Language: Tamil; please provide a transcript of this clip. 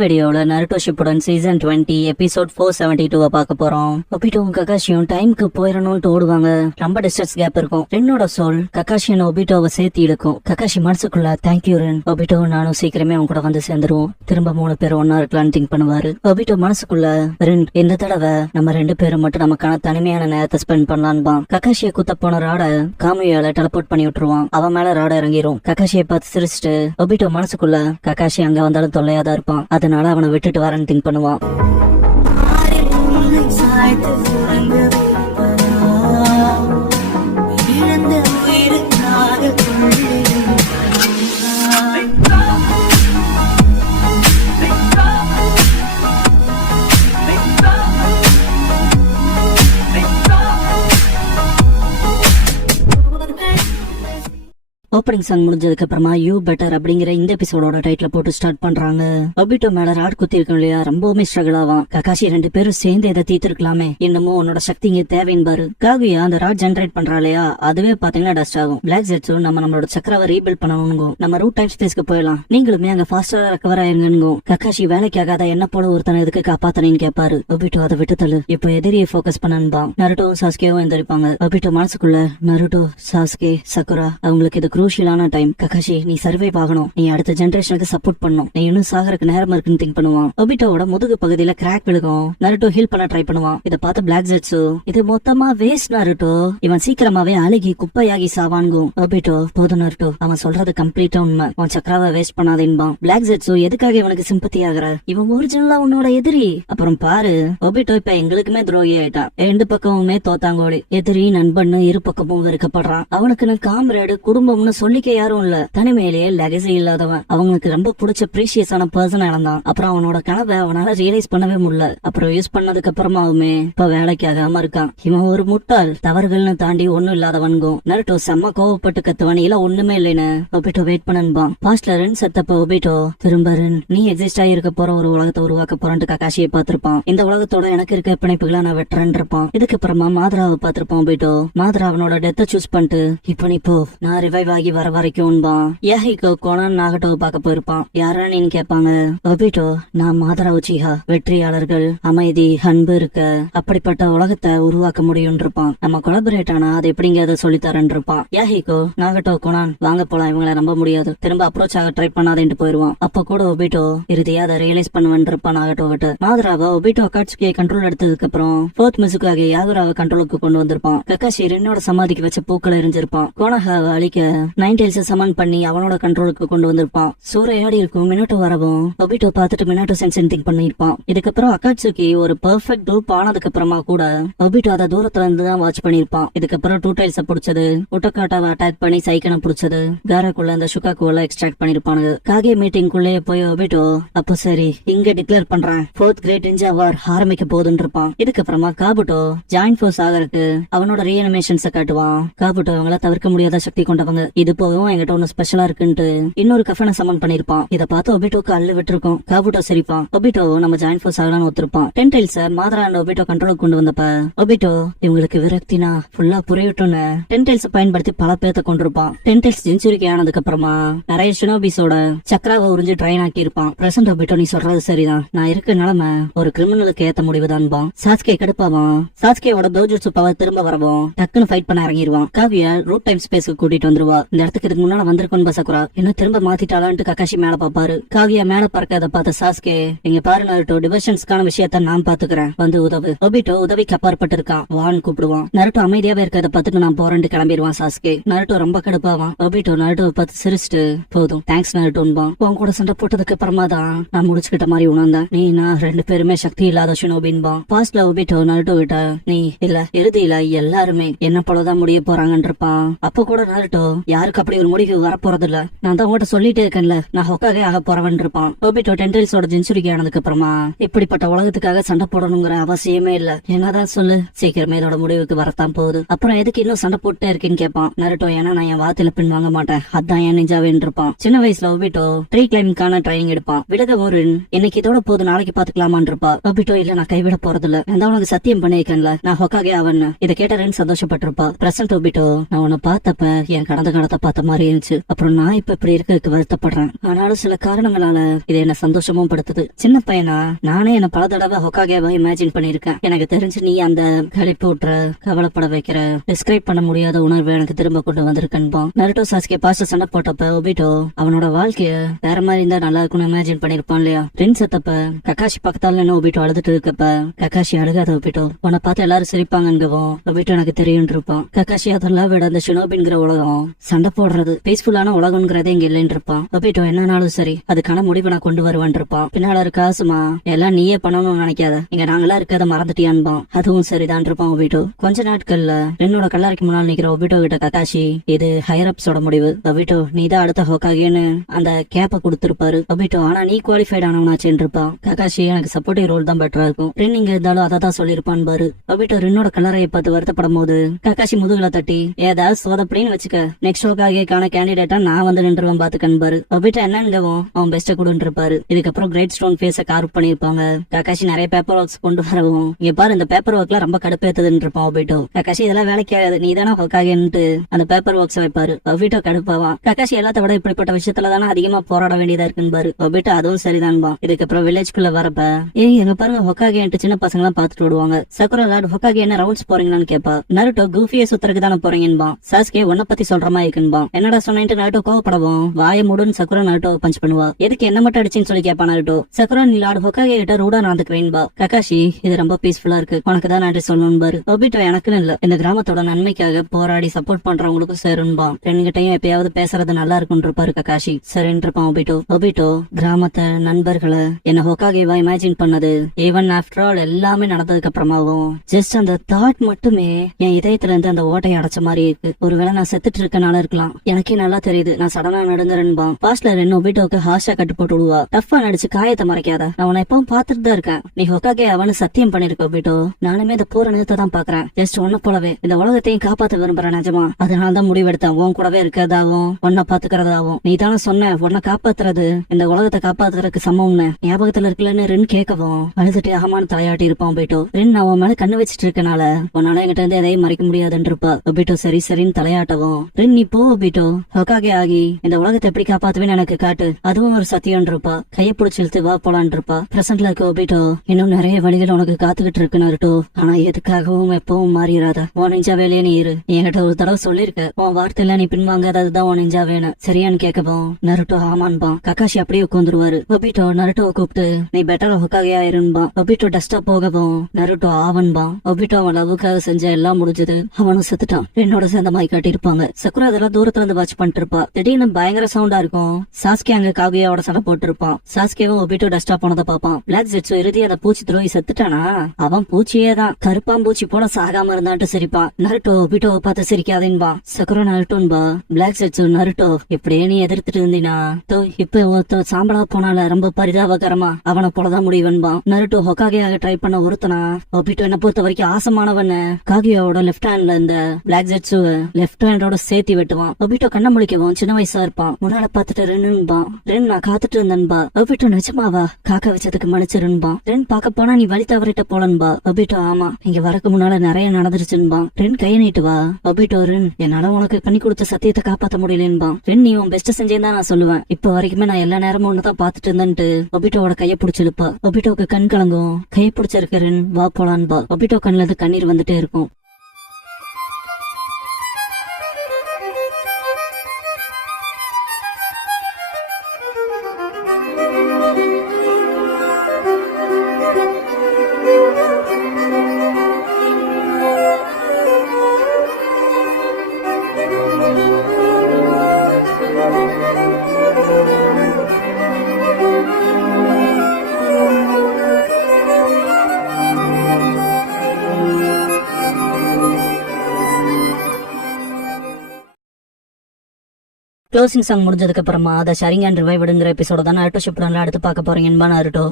வீடியோல நருட்டோ ஷிப்புடன் சீசன் 20 எபிசோட் 472 பார்க்க போறோம். ஒபிட்டோவும் ககாஷியும் டைமுக்கு போயிடணும்னு ஓடுவாங்க. ரொம்ப டிஸ்டன்ஸ் கேப் இருக்கும். ரென்னோட சோல் ககாஷியன் ஒபிட்டோவை சேர்த்து இழுக்கும். ககாஷி மனசுக்குள்ள தேங்க்யூ ரென், ஒபிட்டோவும் நானும் சீக்கிரமே அவங்க கூட வந்து சேர்ந்துருவோம், திரும்ப 3 பேர் ஒன்னா இருக்கலாம்னு திங்க் பண்ணுவாரு. ஒபிட்டோ மனசுக்குள்ள ரென் இந்த தடவை நம்ம 2 பேரும் மட்டும் நமக்கான தனிமையான நேரத்தை ஸ்பெண்ட் பண்ணலான்பா. ககாஷியை குத்த போன ராட காமியால டெலபோர்ட் பண்ணி விட்டுருவான். அவன் மேல ராட இறங்கிரும். ககாஷியை பார்த்து சிரிச்சுட்டு ஒபிட்டோ மனசுக்குள்ள ககாஷி அங்க வந்தாலும் தொல்லையாதான் இருப்பான், அதனால அவனை விட்டுட்டு வரேன்னு திங்க் பண்ணுவான். ஓப்பனிங் சாங் முடிஞ்சதுக்கு அப்புறமா யூ பெட்டர் அப்படிங்கிற இந்த எபிசோடோட டைட்டில் போட்டு ஸ்டார்ட் பண்றாங்க. ஒபிட்டோ மேல ராட் குத்தி இருக்கும் இல்லையா, ரொம்பவுமே ஸ்ட்ரகிள் ஆவான். ககாஷி 2 பேரும் சேர்ந்து இதை தீர்த்திருக்கலாமே, இன்னமும் உன்னோட சக்தி இங்க தேவைன்பாரு. காவியா அந்த ராட் ஜென்ரேட் பண்றா இல்லையா, அதுவே பாத்தீங்கன்னா டஸ்ட் ஆகும். பிளாக் ஜெட்ஸும் நம்மளோட சக்கரவை ரீபில்ட் பண்ணணும், நம்ம ரூட் டைம் ஸ்பேஸ்க்கு போயிடலாம், நீங்களுமே அங்க ஃபாஸ்டா ரெக்கவர் ஆயிருங்க. ககாஷி வேலைக்காகாத என்ன போல ஒருத்தனை எதுக்கு காப்பாத்தனு கேட்பாரு. ஒபிட்டோ அதை விட்டு தள்ளு, இப்போ எதிரியை போக்கஸ் பண்ணா. நருட்டோவும் சாஸ்கேவும் எந்திரிப்பாங்க. ஒபிட்டோ மனசுக்குள்ள நருட்டோ, சாஸ்கே, சக்குரா அவங்களுக்கு இது குரூஷியலான டைம். ககாஷி நீ சர்வைவ் ஆகணும், நீ அடுத்த ஜெனரேஷனுக்கு சப்போர்ட் பண்ணணும், நீ இன்னும் சாகருக்கு நேரம் இருக்குன்னு திங்க் பண்ணுவான். ஒபிட்டோவோட முதுகு பகுதியில கிராக் விழுகும். நருட்டோ ஹீல் பண்ண ட்ரை பண்ணுவான். இதை பார்த்து பிளாக் ஜெட்ஸு இது மொத்தமா வேஸ்ட் நருட்டோ, இவன் சீக்கிரமாவே அழுகி குப்பையாகி சாவான்கும். ஒபிட்டோ போதும் நருட்டோ, அவன் சொல்றது கம்ப்ளீட்டா உண்மை, உன் சக்கராவை வேஸ்ட் பண்ணாதேன்பான். பிளாக் ஜெட்ஸு எதுக்காக இவனுக்கு சிம்பத்தி ஆகுற, இவன் ஒரிஜினலா உன்னோட எதிரி. அப்புறம் பாரு ஒபிட்டோ இப்ப எங்களுக்குமே துரோகி ஆயிட்டான், 2 பக்கமுமே தோத்தாங்கோடி, எதிரி நண்பன்னு இரு பக்கமும் வெறுக்கப்படுறான். அவனுக்கு காம்ரேடு குடும்பம்னு சொல்லிக்க யாரும் இல்ல, தனிமையிலேயே லெகசி இல்லாதவன், அவங்களுக்கு ரொம்ப பிடிச்ச ப்ரீஷியஸான பர்சன் இழந்தான். அப்புறம் அவனோட கனவை அவனால ரியலைஸ் பண்ணவே முடியல. அப்புறம் யூஸ் பண்ணதுக்கு அப்புறமாவுமே இப்ப வேலைக்கு ஆகாம இருக்கான். இவன் ஒரு முட்டாள், தவறுகள்னு தாண்டி ஒண்ணும் இல்லாதவன்கும். நருட்டோ செம்ம கோவப்பட்டு கத்துவன், இல்ல ஒண்ணுமே இல்லைன்னு. ஒபிட்டோ வெயிட் பண்ணன்பான். பாஸ்ட்ல ரென் செத்தப்ப ஒபிட்டோ திரும்ப ரென் நீ எக்ஸிஸ்ட் ஆகிருக்க போற ஒரு உலகத்தை உருவாக்க போறேன்ட்டு ககாஷியை பார்த்திருப்பான். இந்த உலகத்தோட எனக்கு இருக்க பிணைப்புகளை நான் வெட்டுறேன் இருப்பான். இதுக்கப்புறமா மாத்ராவை பார்த்திருப்பான். ஒபிட்டோ மாத்ரா அவனோட டெத்தை சூஸ் பண்ணிட்டு இப்போ நீ போ, நான் ரிவைவ் ஆகி வர வரைக்கும் யாஹிகோ கோனான் நாகட்டோவை பார்க்க போயிருப்பான். யாரான்னு கேட்பாங்க. ஒபிட்டோ நான் மாதரா உச்சிஹா, வெற்றியாளர்கள் அமைதி அன்பு இருக்க அப்படிப்பட்ட உலகத்தை உருவாக்க முடியும் இருப்பான். நம்ம கொலபரேட் ஆனா அது எப்படிங்க அதை சொல்லித்தரன் இருப்பான். யாஹிகோ நாகட்டோ கோனான் வாங்க போலாம், இவங்களை நம்ப முடியாது, திரும்ப அப்ரோச் ஆக ட்ரை பண்ணாதேன்ட்டு போயிருவான். அப்ப கூட ஒபிட்டோ இறுதியா அதை ரியலைஸ் பண்ணுவேன் இருப்பான். நாகட்டோ கிட்ட மாதராவை ஒபிட்டோ அகாட்சுகியை கண்ட்ரோல் எடுத்ததுக்கு அப்புறம் ஃபோர்த் மிசுக்காக யாகுராவை கண்ட்ரோலுக்கு கொண்டு வந்திருப்பான். ககாஷி ரென்னோட சமாதிக்கு வச்ச பூக்களை எரிஞ்சிருப்பான். கோனஹாவை அழிக்க 9 டெய்ல்ஸ் சமன் பண்ணி அவனோட கண்ட்ரோலுக்கு கொண்டு வந்திருப்பான். சூறையாடி இருக்கும் மினோட்டோ வரவும் ஒபிட்டோ பார்த்துட்டு மினோட்டோ சென்சிங் திங்க் பண்ணிருப்பான். இதுக்கப்புறம் அகாட்சுகி ஒரு பெர்ஃபெக்ட் டூப் ஆனதுக்கு அப்புறமா கூட ஒபிட்டோ அதை தூரத்துல இருந்து தான் வாட்ச் பண்ணிருப்பான். இதுக்கப்புறம் 2 டைல்ஸ் பிடிச்சது, ஒட்டோகாட்டாவை அட்டாக் பண்ணி சைக்கனை பிடிச்சது, காராக்குள்ள அந்த ஷுகாக்குவெல்லாம் எக்ஸ்ட்ராக்ட் பண்ணிருப்பானுங்க. காகே மீட்டிங்குள்ளே போய் ஒபிட்டோ அப்போ சரி இங்க டிக்ளேர் பண்றேன், 4th கிரேட் நிஞ்சா வார் ஆரம்பிக்க போதுன்னு இருப்பான். இதுக்கப்புறமா காபுட்டோ ஜாயின் ஃபோர்ஸ் ஆகறதுக்கு அவனோட ரீஅனிமேஷன்ஸை காட்டுவான். காபுட்டோ அவங்கள தவிர்க்க முடியாத சக்தி கொண்டவங்க, இது போகவும் எங்கிட்ட ஒண்ணு ஸ்பெஷலா இருக்குன்ட்டு இன்னொரு கஃபனை சமன் பண்ணிருப்பான். இத பார்த்து ஒபிட்டோக்கு அள்ளு விட்டுருக்கும். காபுட்டோ சிரிப்பான். ஒபிட்டோ நம்ம ஜாயின் ஃபோர்ஸ் ஆகலான்னு ஒத்துருப்பான். 10 டைல்ஸ் மாதரா அண்ட் ஒபிட்டோ கண்ட்ரோலுக்கு கொண்டு வந்தப்ப ஒபிட்டோ இவங்களுக்கு விரக்தினா ஃபுல்லா புரியட்டும்னு 10 டைல்ஸ் பயன்படுத்தி பல பேர்த்த கொண்டிருப்பான். 10 டைல்ஸ் செஞ்சுரிக்கு ஆனதுக்கு அப்புறமா நிறைய ஷினோபிஸோட சக்கராவை உறிஞ்சு ட்ரைன் ஆக்கி இருப்பான். பிரசன்ட் ஒபிட்டோ நீ சொல்றது சரிதான், நான் இருக்க நிலைமை ஒரு கிரிமினலுக்கு ஏத்த முடிவுதான்பான். சாஸ்கே கடுப்பாவான். சாஸ்கேவோட தோஜுட்சு பவர் திரும்ப வரவும் டக்குன்னு ஃபைட் பண்ண இறங்கிடுவான். காவியா ரூட் டைம் ஸ்பேஸ்க்கு கூட்டிட்டு வந்துருவா. இந்த இடத்துக்கு இதுக்கு முன்னால வந்திருக்கும் பசக்குரா இன்னும் திரும்ப மாத்திட்டாளான்ட்டு ககாஷி மேல பாப்பாரு. காவியா மேல பறக்கத பார்த்த சாஸ்கே இங்க பாரு நருட்டோ, டிவர்ஷன்ஸ்க்கான விஷயத்த நான் பாத்துக்கிறேன், வந்து உதவு. ஒபிட்டோ உதவிக்கு அப்பாற்பட்டு இருக்கான், வான்னு கூப்பிடுவான். நருட்டோ அமைதியாவே இருக்கத பார்த்துட்டு நான் போறேன்ட்டு கிளம்பிடுவான் சாஸ்கே. நருட்டோ ரொம்ப கடுப்பாவான். ஒபிட்டோ நருட்டோவை பார்த்து சிரிச்சுட்டு போதும் தேங்க்ஸ் நருட்டோன்பான். உன் கூட சண்டை போட்டதுக்கு அப்புறமா தான் நான் முடிச்சுக்கிட்ட மாதிரி உணர்ந்தேன், நீ நான் 2 பேருமே சக்தி இல்லாத ஷினோபின்பான். பாஸ்ட்ல ஒபிட்டோ நருட்டோ கிட்ட நீ இல்ல இறுதியில எல்லாருமே என்ன போலதான் முடிய போறாங்கன்னு இருப்பான். அப்ப கூட நருட்டோ யாருக்கு அப்படி ஒரு முடிவு வரப்போறது இல்ல, நான் தான் உங்கள்கிட்ட சொல்லிட்டே இருக்கேன்ல, நான் ஹொக்காகே ஆக போறவன் இருப்பான். ஒபிட்டோ 10 டைல்ஸோட ஜென்சுரிக்கு ஆனதுக்கு அப்புறமா இப்படிப்பட்ட உலகத்துக்காக சண்டை போடணுங்கிற அவசியமே இல்ல, என்னதான் சொல்லு, சீக்கிரமே இதோட முடிவுக்கு வரத்தான் போகுது, அப்புறம் எதுக்கு இன்னும் சண்டை போட்டே இருக்கேன்னு கேட்பான். நருட்டோ ஏன்னா நான் என் வார்த்தையில பின் வாங்க மாட்டேன், அதான் என் நிஞ்சாவேன்னு இருப்பான். சின்ன வயசுல ஒபிட்டோ ட்ரீ கிளைம்பிங்கான ட்ரைனிங் எடுப்பான். விலக ஒரு இன்னைக்கு இதோட போது நாளைக்கு பாத்துக்கலாமான் இருப்பா. ஒபிட்டோ இல்ல நான் கைவிட போறது இல்ல, நான் உனக்கு சத்தியம் பண்ணிருக்கேன்ல நான் ஹொக்காகே ஆவன்னு. இதை கேட்ட ரென் சந்தோஷப்பட்டிருப்பா. பிரசன்ட் ஒபிட்டோ நான் உன்னை பார்த்தப்ப என் கடந்த எதிர்காலத்தை பார்த்த மாதிரி இருந்துச்சு. அப்புறம் நான் இப்ப இப்படி இருக்கிறதுக்கு வருத்தப்படுறேன். ஆனாலும் சில காரணங்களால இது என்ன சந்தோஷமும் படுத்துது. சின்ன பையனா நானே என்ன பல தடவை ஹொக்காகேவா இமேஜின் பண்ணிருக்கேன். எனக்கு தெரிஞ்சு நீ அந்த கழிப்பு விட்டுற, கவலைப்பட வைக்கிற, டிஸ்கிரைப் பண்ண முடியாத உணர்வு எனக்கு திரும்ப கொண்டு வந்திருக்கன்பா. நருட்டோ சாஸ்கே பாஸ்ட் சண்டை போட்டப்ப ஒபிட்டோ அவனோட வாழ்க்கைய வேற மாதிரி இருந்தா நல்லா இருக்கும்னு இமேஜின் பண்ணிருப்பான் இல்லையா. ரின் செத்தப்ப கக்காஷி பக்கத்தால என்ன ஒபிட்டோ அழுதுட்டு இருக்கப்ப கக்காஷி அழுகாத ஒபிட்டோ, உன்னை பார்த்து எல்லாரும் சிரிப்பாங்கங்கவும் ஒபிட்டோ எனக்கு தெரியும் இருப்பான். கக்காஷி அதெல்லாம் விட அந்த ஷினோபின்கிற உலகம் சண்டை போடுறது பீஸ்ஃபுல்லான உலகம்ங்கிறதே இங்க இல்லைன்னு இருப்பான். ஒபிட்டோ என்னன்னாலும் சரி அதுக்கான முடிவை நான் கொண்டு வருவான் இருப்பான். பின்னால இருக்கா சும்மா எல்லாம் நீயே பண்ணணும்னு நினைக்காத, இங்க நாங்களா இருக்காத மறந்துட்டியான்பான். அதுவும் சரிதான் இருப்பான் ஒபிட்டோ. கொஞ்ச நாட்கள்ல என்னோட கல்லறைக்கு முன்னால் நிக்கிற ஒபிட்டோ கிட்ட கக்காஷி இது ஹையரப்ஸோட முடிவு, ஒபிட்டோ நீ தான் அடுத்த ஹோக்காகேன்னு அந்த கேப்ப கொடுத்திருப்பாரு. ஒபிட்டோ ஆனா நீ குவாலிஃபைட் ஆனவனாச்சேன்னு இருப்பான். கக்காஷி எனக்கு சப்போர்ட்டிவ் ரோல் தான் பெட்டரா இருக்கும், ரின் இங்க இருந்தாலும் அதை தான் சொல்லிருப்பான் பாரு. ஒபிட்டோ ரின்னோட கல்லறையை பார்த்து வருத்தப்படும் போது கக்காஷி முதுகுல தட்டி ஏதாவது சோதப்படின்னு வச்சுக்க, நெக்ஸ்ட் ஹோக்காகேக்கான கேண்டிடேட்டா நான் வந்து நின்றுவன் பாத்துக்கன் பாரு. ஒபிட்டோ என்னங்கவும் அவன் பெஸ்ட கொடுன்னு இருப்பாரு. இதுக்கப்புறம் கிரேட் ஸ்டோன் ஃபேஸ கார்வ் பண்ணிருப்பாங்க. கக்காஷி நிறைய பேப்பர் ஒர்க்ஸ் கொண்டு வரவும் இங்க பாரு இந்த பேப்பர் ஒர்க்ல ரொம்ப கடுப்பேத்துதுன்னு இருப்பான் ஒபிட்டோ. கக்காஷி இதெல்லாம் வேலைக்கு ஆகாது, நீ தானே ஹோக்காகேன்ட்டு அந்த பேப்பர் ஒர்க்ஸ் வைப்பாரு. ஒபிட்டோ கடுப்பாவான். கக்காஷி எல்லாத்த விட இப்படிப்பட்ட விஷயத்துல தானே அதிகமா போராட வேண்டியதா இருக்குன்னு பாரு. ஒபிட்டோ அதுவும் சரிதான்பா. இதுக்கப்புறம் வில்லேஜ்குள்ள வரப்ப எங்க பாருங்க ஹொக்காகேன்ட்டு சின்ன பசங்க எல்லாம் பாத்துட்டு விடுவாங்க. சக்குரா லார்ட் ஹொக்காகே என்ன ரவுண்ட்ஸ் போறீங்களான்னு கேப்பா. நருட்டோ கூஃபியை சுத்துறதுக்கு தானே போறீங்கன்பா. சாஸ்கே உன்ன பத்தி சொல்ற மாதிரி இருக்குன்பா. என்னடா சொன்னிட்டு நருட்டோ கோவப்படவும் வாய மூடுன்னு சக்குரா நருட்டோ பஞ்ச் பண்ணுவா. எதுக்கு என்ன மட்டும் அடிச்சுன்னு சொல்லி கேப்பா நருட்டோ. சக்குரா நீ லார்ட் ஹொக்காகே கிட்ட ரூடா நடந்துக்குவேன்பா. கக்காஷி இது ரொம்ப பீஸ்ஃபுல்லா இருக்கு, உனக்கு தான் நன்றி சொல்லணும் பாரு. ஒபிட்டோ எனக்குன்னு இல்ல இந்த கிராமத்தோட நன்மைக்காக போராடி சப்போர்ட் பண்றவங்களுக்கும் சேருன்பா. ரெண்டுகிட்டையும் எப்பயாவது பேசுறது நல்லா இருக்குன்னு இருப்பாரு கக்காஷி. சரின்னு இருப்பான் ஒபிட்டோ. ஒபிட்டோ கிராமத்தை நண்பர்களை என்ன ஹொக்காகேவா இமேஜின் பண்ணது ஈவன் ஆஃப்டர் ஆல் எல்லாமே நடந்ததுக்கு அப்புறமாவும் ஜஸ்ட் அந்த தாட் மட்டுமே என் இதயத்துல இருந்து அந்த ஓட்டையை அடைச்ச மாதிரி இருக்கு. ஒருவேளை நான் செத்துட்டு இருக்கனால இருக்கலாம், எனக்கே நல்லா தெரியுது நான் சடனா நடுங்குறேன்பா. பாஸ்ட்ல ரெண்டு ஒபிட்டோக்கு ஹாஷா கட்டு போட்டு விடுவா. டஃபா நடிச்சு காயத்தை மறைக்காத, நான் உன்னை எப்பவும் பாத்துட்டு தான் இருக்கேன், நீ ஹொக்காகே அவனு சத்தியம் பண்ணிருக்க ஒபிட்டோ. நானுமே இந்த போற நேரத்தை தான் பாக்குறேன். ஜஸ்ட் ஒன்ன போலவே இந்த உலகத்தையும் காப்பாத்த விரும்புறேன் நிஜமா. அதனாலதான் முடிவெடுத்தேன் உன் கூடவே இருக்கிறதாவும் உன்னை பாத்துக்கிறதாவும். நீ தானே சொன்ன உன்னை காப்பாத்துறது இந்த உலகத்தை காப்பாத்துறதுக்கு சமம்னு. ஞாபகத்துல இருக்கலன்னு ரின் கேட்கவும் அழுதுட்டு அகமான தலையாட்டி இருப்பான் ஒபிட்டோ. ரின் அவன் மேல கண்ணு வச்சிட்டு இருக்கனால உன்னால என்கிட்ட இருந்து எதையும் மறைக்க முடியாதுன்னு இருப்பா. ஒபிட்டோ சரி சரின்னு தலையாட்டவும் ரின் நீ போ ஒபிட்டோ, ஹொக்காகே ஆகி இந்த உலகத்தை எப்படி காப்பாத்துவேன்னு எனக்கு காட்டு, அதுவும் ஒரு சத்தியம் இருப்பா. கைய பிடிச்சி இழுத்து வா போலான் இருப்பா. பிரசன்ட்ல இருக்க ஒபிட்டோ இன்னும் நிறைய வழிகள் உனக்கு காத்துக்கிட்டு இருக்கு நருட்டோ. ஆனா எதுக்காகவும் எப்பவும் மாறிடாத, உன் நெஞ்சா வேலையே நீ இரு. என்கிட்ட ஒரு தடவை சொல்லிருக்க உன் வார்த்தையில நீ பின்வாங்காததுதான் உன் நெஞ்சா வேணும் சரியான்னு கேட்கவும் நருட்டோ ஆமான்பா. கக்காஷி அப்படியே உட்காந்துருவாரு. ஒபிட்டோ நருட்டோ கூப்பிட்டு நீ பெட்டர் ஹொக்காகே ஆயிருன்பா. ஒபிட்டோ டஸ்டா போகவும் நருட்டோ ஆவன்பா. ஒபிட்டோ அவன் லவ்வுக்காக செஞ்ச எல்லாம் முடிஞ்சது, அவனும் செத்துட்டான். என்னோட சேர்ந்த மாதிரி காட்டியிருப்பாங்க. சக்குரா அதெல்லாம் தூரத்துல இருந்து வாட்ச் பண்ணிட்டு இருப்பா. திடீர்னு பயங்கர சவுண்டா இருக்கும். சாஸ்கே அங்க காகுயாவோட சண்டை போட்டு இருப்பான். சாஸ்கேவும் ஒபிட்டோ டஸ்டா போனதை பாப்பான். பிளாக் ஜெட்ஸோ இறுதி அந்த பூச்சி துரோகி செத்துட்டானா, அவன் பூச்சியே தான் கருப்பாம்பூச்சி போல சாகாம இருந்தான்ட்டு சிரிப்பான். நருட்டோ ஒபிட்டோவை பார்த்து சிரிக்காதேன்பா. சக்குரா நருட்டோன்பா. பிளாக் ஜெட்ஸோ நருட்டோ இப்படியே நீ எதிர்த்துட்டு இருந்தீனா இப்ப ஒருத்த சாம்பலா போனால ரொம்ப பரிதாபகரமா அவனை போலதான் முடிவன்பா. நருட்டோ ஹொக்காகேயாக ட்ரை பண்ண ஒருத்தனா ஒபிட்டோ என்ன பொறுத்த வரைக்கும் ஆசமானவன். காகுயாவோட லெப்ட் ஹேண்ட்ல இந்த பிளாக் ஜெட்ஸு லெப்ட் ஹேண்டோட சேர்த்தி வெட்டுவான். ஒபிட்டோ கண்ண முழிக்கவும் சின்ன வயசா இருப்பான். முன்னால பாத்துட்டு ரென்னுன்பா. ரென் நான் காத்துட்டு இருந்தேன்பா. ஒபிட்டோ நிஜமாவா காக்க வச்சதுக்கு மன்னிச்சிருன்பா. ரென் பாக்க போனா நீ வழி தவறிட்ட போலன்பா. ஒபிட்டோ ஆமா இங்க வரக்கு முன்னால நிறைய நடந்துருச்சுன்பா. ரென் கைய நீட்டு வா. ஒபிட்டோ ரென் என்னால உனக்கு பண்ணி கொடுத்த சத்தியத்தை காப்பாத்த முடியலன்பா. ரென் நீ உன் பெஸ்ட் செஞ்சேன்னு தான் நான் சொல்லுவேன். இப்ப வரைக்குமே நான் எல்லா நேரமும் ஒண்ணுதான் பாத்துட்டு இருந்தேன்ட்டு ஒபிட்டோவோட கைய பிடிச்சிருப்பா. ஒபிட்டோக்கு கண் கலங்கும். கைய பிடிச்சிருக்க ரென் வா போலான்பா. ஒபிட்டோ கண்ணுல இருந்து கண்ணீர் வந்துட்டே இருக்கும். க்ளோசிங் சாங் முடிஞ்சதுக்கு அப்புறமா அதை ஷரிங்கான் ரிவைவ்டுங்கிற எபிசோட தான் நருட்டோ ஷிப்டன்ல அடுத்து பார்க்க போறீங்கன்னு நருட்டோ.